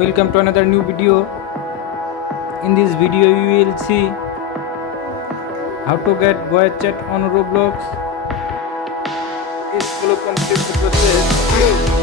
Welcome to another new video. In this video you will see how to get voice chat on Roblox. Please follow complete the process.